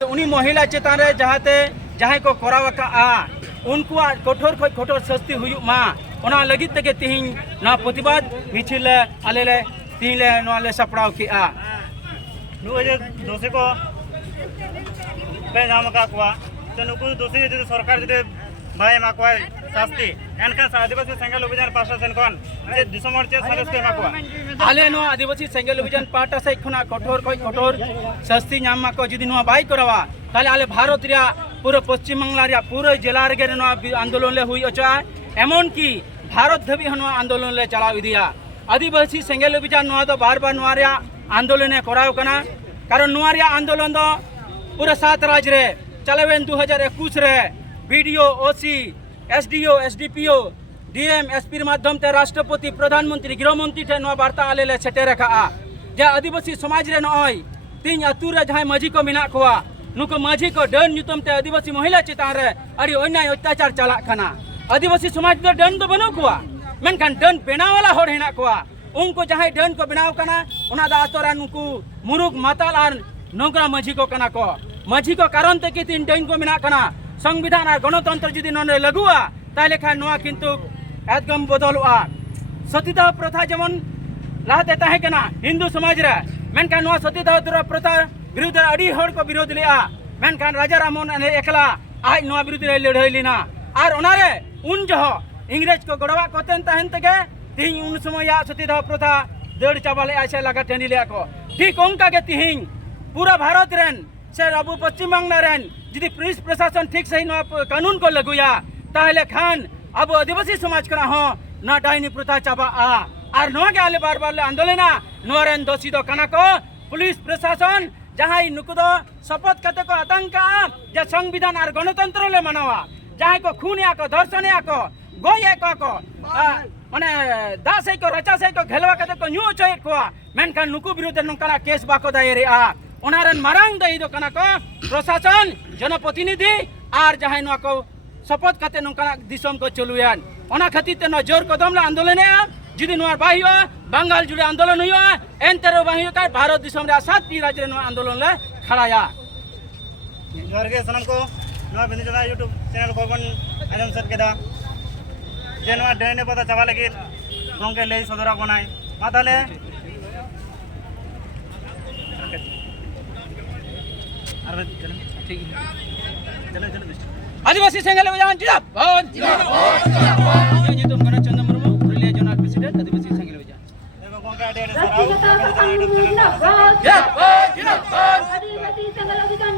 उनी महिला चेतान रे जहाते जहां को कोरावका उनको कठोर खो कठोर शास्ति हुयुमा ओना लगित तेगे तिहिं ना प्रतिवाद मिছিল आलेले तिहिले नले सपड़ाव किआ नु जे दोषी को पे नाम का कुआ तो नुकु दोषी जे सरकार जे भाई मा कुआ शास्ति एनका आदिवासी संघ अभियान प्रशासन कोन जे दिसमर चे सदस्य के मा कुआ आले नो आदिवासी संघ अभियान पाटा से खुना कठोर खो कठोर शास्ति नाम को जदि नो बाई करवा ताले आले भारत रिया पूरा पश्चिम बांग्ला रिया पूरा जिला रे नो आंदोलन ले हुई अचा एमन की भारत धबी हनो आंदोलन ले चलाव इदिया आदिवासी संघ अभियान नो दो बार बार नो रिया आंदोलन कराव कना कारण नो रिया आंदोलन दो पूरा 7 राज्य रे चलावेन 2021 रे बीडीओ ओसी एसडीओ एसडीपीओ डीएम एसपी माध्यम ते राष्ट्रपति प्रधानमंत्री गृहमंत्री ठे नो वार्ता आलेले सेटेर रखा जे आदिवासी समाज रे नय तीन अतु रे जहां माझी को मिना कोआ नुको माझी को डन नुतम ते आदिवासी महिला चेतान रे अड़ी अन्याय अत्याचार चला खाना आदिवासी समाज दो डन दो बनो कोआ मेनखान डन बेना वाला होड़ हेना कोआ उनको जहां डन को बनाव कना ओना दा आतोरा नुको मुरुग माताल आर नोगरा माझी को कना को माझी को कारण ते कि तीन डन को मिना कना संविधान और गणतंत्र जुदी नने लगुआ ताले खान नोआ किंतु एकदम बदलुआ सतीदाह प्रथा जेमन लाते ताहे कना हिंदू समाज रे मेनखान नोआ सतीदाह प्रथा विरुद्ध अड़ी हड़ को विरोध लिया मेनखान राजा रामन एकला आज नोआ विरुद्ध रे लड़ाई लेना और ओनारे उन जो इंग्रेज को गड़वा कोतेन ताहेन तके तिहिं उन समय सतीदाह प्रथा दड़ चाबाले आसे लगा टेंडी लिया को ठीक ओंका के तिहिं पूरा भारत रेन से अब पश्चिम बांग्ला रेन यदि पुलिस प्रशासन ठीक सही कानून को लगुया ताहले खान अब आदिवासी समाज करा हो ना डाइनी प्रथा चाबा और नो के आले बार बार ले आंदोलन नोरेन दोषी दो कना को पुलिस प्रशासन जहां नुकु दो शपथ कते को आतंक जे संविधान और गणतंत्र ले मनावा जहां को खून या को धर्षण या को गोय को माने दासे को रचा से को घेलवा कते को न्यू चय को मेनखान नुकु विरुद्ध नंकाना केस बाको दायरे ओनारन मारांग दई दो कना को प्रशासन जनप्रतिनिधि और जहां नो को शपथ कते नंकाना दिसम को चलुयान ओना खातिर ते न जोर कदम ले आंदोलन जुदी नो बाही हो बंगाल जुड़े आंदोलन हुआ एनतेरो बाही का भारत दिसम रे 7 राज्य नो आंदोलन ले खड़ाया जोर के सनम को नो बिंदु जना यूट्यूब चैनल को बन आजम सर के दा जे नो डेने पता चावा लगी गंगे ले सदरा बनाई माताले आदिवासी संघ अभियान जिंदाबाद जिंदाबाद ये तुम गणेश चंद्र मुर्मू पुरुलिया जोनल प्रेसिडेंट आदिवासी संघ अभियान देखो गंगा डेरे सराव यूट्यूब चैनल जिंदाबाद जिंदाबाद आदिवासी संघ अभियान